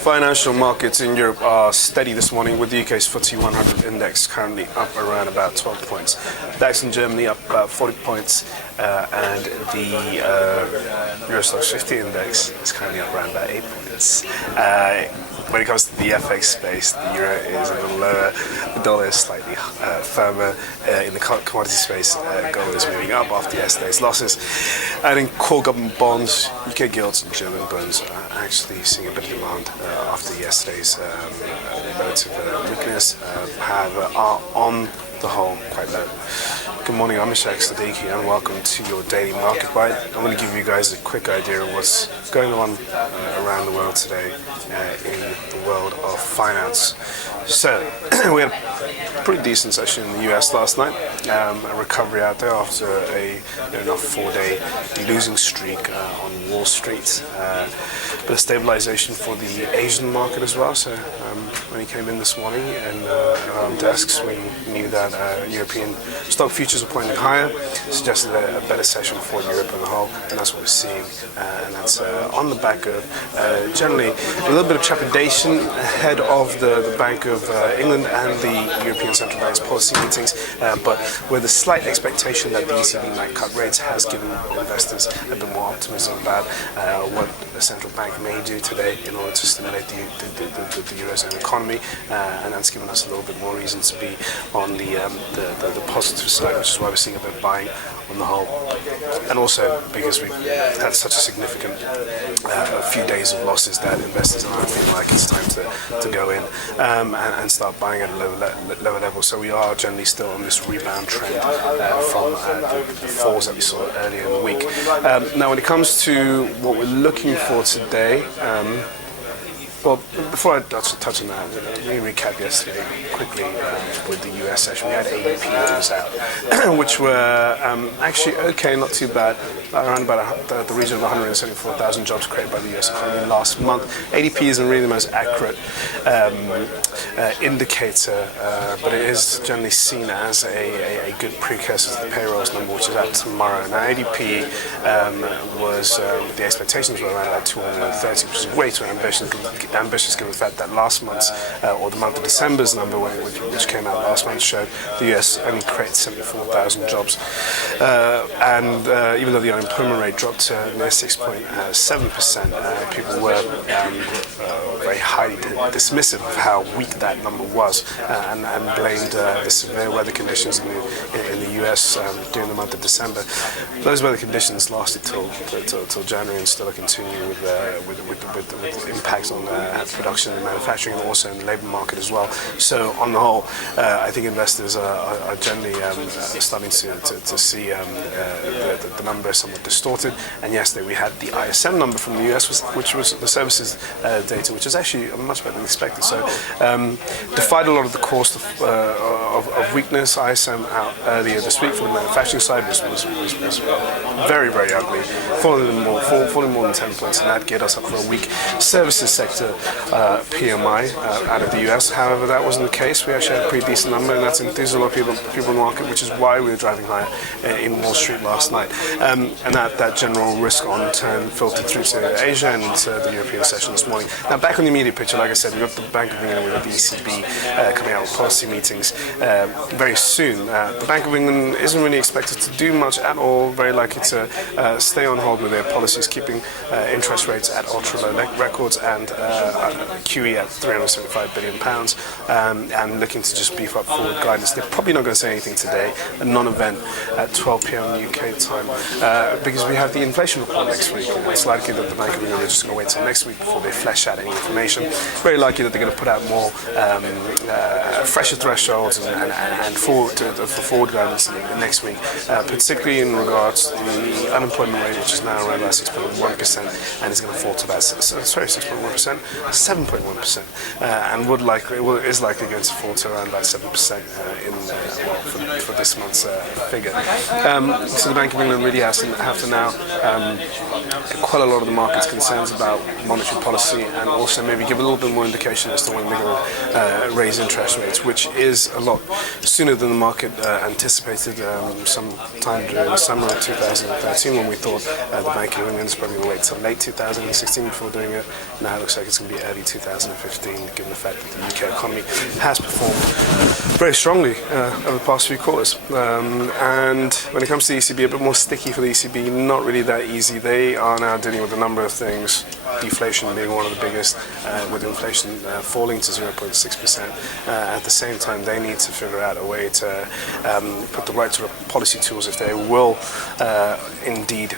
Financial markets in Europe are steady this morning, with the UK's FTSE 100 index currently up around about 12 points. DAX in Germany up about 40 points, and the Euro Stoxx 50 index is currently up around about 8 points. When it comes to the FX space, the euro is a little lower, the dollar is slightly firmer. In the commodity space, gold is moving up after yesterday's losses. And in core government bonds, UK gilts and German bonds are actually seeing a bit of demand after yesterday's relative weakness, are on the whole quite low. Good morning, I'm Ishaq, Siddiqi, and welcome to your daily market bite. I'm going to give you guys a quick idea of what's going on around the world today in the world of finance. So, we had a pretty decent session in the US last night, a recovery out there after a 4-day losing streak on Wall Street, but a stabilization for the Asian market as well. So when he came in this morning and around desks, we knew that European stock futures were pointing higher, suggested a better session for Europe on the whole, and that's what we're seeing. And that's on the back of generally a little bit of trepidation ahead of the Bank of England and the European Central Bank's policy meetings, but with a slight expectation that the ECB might cut rates has given investors a bit more optimism about what the central bank may do today in order to stimulate the Eurozone economy, and that's given us a little bit more reason to be on the positive side, which is why we're seeing a bit of buying on the whole, and also because we've had such a significant few days of losses that investors are now feeling like it's time to go in and start buying at a lower level. So we are generally still on this rebound trend from the falls that we saw earlier in the week. Now, when it comes to what we're looking for today, well, before I touch on that, let me recap yesterday quickly with the US session. We had ADP news out, which were actually okay, not too bad, around about the region of 174,000 jobs created by the US economy last month. ADP isn't really the most accurate indicator, but it is generally seen as a good precursor to the payrolls number, which is out tomorrow. Now, ADP was, the expectations were around about 230, which is way too ambitious given the fact that last month's, or the month of December's number, which came out last month, showed the US only created 74,000 jobs. And even though the unemployment rate dropped to near 6.7%, people were very highly dismissive of how weak that number was, and blamed the severe weather conditions in the US during the month of December. Those weather conditions lasted till January and still continue with impacts on production and manufacturing, and also in the labour market as well. So on the whole, I think investors are generally starting to see the number somewhat distorted. And yesterday we had the ISM number from the US, which was the services data, which is actually much better than expected. So defied a lot of the course of weakness. ISM out earlier this week from the manufacturing side was very, very ugly, falling more than 10 points, and that geared us up for a weak services sector PMI out of the US. However, that wasn't the case. We actually had a pretty decent number, and that's enthused a lot of people in the market, which is why we were driving higher in Wall Street last night. And that general risk on turn filtered through to Asia and into the European session this morning. Now, back on the immediate picture, like I said, we've got the Bank of England, we've got the ECB coming out with policy meetings very soon. The Bank of England isn't really expected to do much at all, very likely to stay on hold with their policies, keeping interest rates at ultra-low records and QE at £375 billion, and looking to just beef up forward guidance. They're probably not going to say anything today, a non-event at 12 p.m. UK time, because we have the inflation report next week. It's likely that the Bank of England are just going to wait till next week before they flesh out any information. Very likely that they're going to put out more fresher thresholds and forward guidance next week, particularly in regards to the unemployment rate, which is now around about 6.1%, and is going to fall to about 6.1%, 7.1%, and is likely going to fall to around about 7% for this month's figure. So the Bank of England really have to now quell a lot of the market's concerns about monetary policy, and also maybe give a little bit more indication as to when they're going to raise interest rates, which is a lot sooner than the market anticipated sometime during the summer of 2013, when we thought the Bank of England is probably going to wait till late 2016 before doing it. Now it looks like it's going to be early 2015, given the fact that the UK economy has performed very strongly over the past few quarters. And when it comes to the ECB, a bit more sticky for the ECB, not really that easy. They are now dealing with a number of things, deflation being one of the biggest, with inflation falling to 0.6%. At the same time, they need to figure out a way to put the right sort of policy tools if they will indeed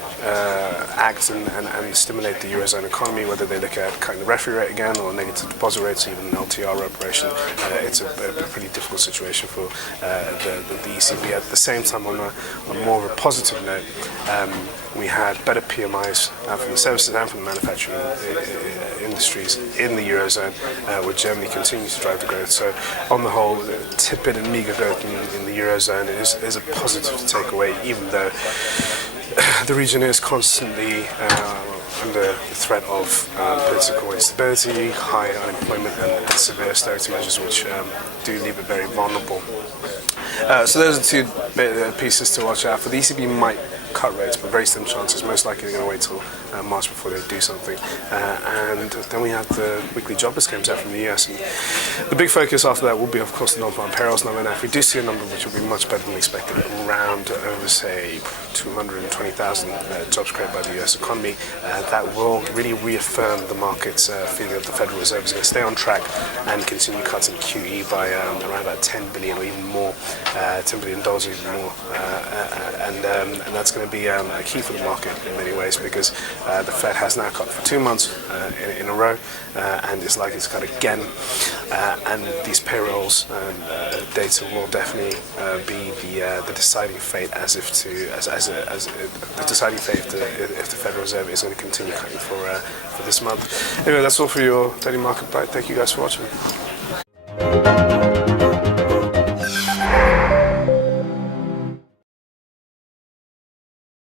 act and stimulate the Eurozone economy, whether they look at cutting the referee rate again or negative deposit rates, even an LTR operation. It's a pretty difficult situation for the ECB. At the same time, on more of a positive note, we had better PMIs from the services and from the manufacturing industries in the Eurozone, with Germany continuing to drive the growth. So on the whole, tepid and meagre growth in the Eurozone is a positive to take away, even though the region is constantly under the threat of political instability, high unemployment, and severe austerity measures, which do leave it very vulnerable. So those are two pieces to watch out for. The ECB might cut rates, but very slim chances. Most likely they're going to wait till March before they do something. And then we have the weekly jobless claims out from the US. And the big focus after that will be, of course, the non-farm payrolls number. Now, if we do see a number which will be much better than expected, around over, say, 220,000 jobs created by the US economy, that will really reaffirm the market's feeling that the Federal Reserve is going to stay on track and continue cuts in QE by around about 10 billion or even more, $10 billion or even more. And that's going to be a key for the market in many ways, because the Fed has now cut for 2 months in a row, and is likely to cut again. And these payrolls data will definitely be the deciding fate, as the deciding fate if the Federal Reserve is going to continue cutting for this month. Anyway, that's all for your daily market bite. Thank you guys for watching.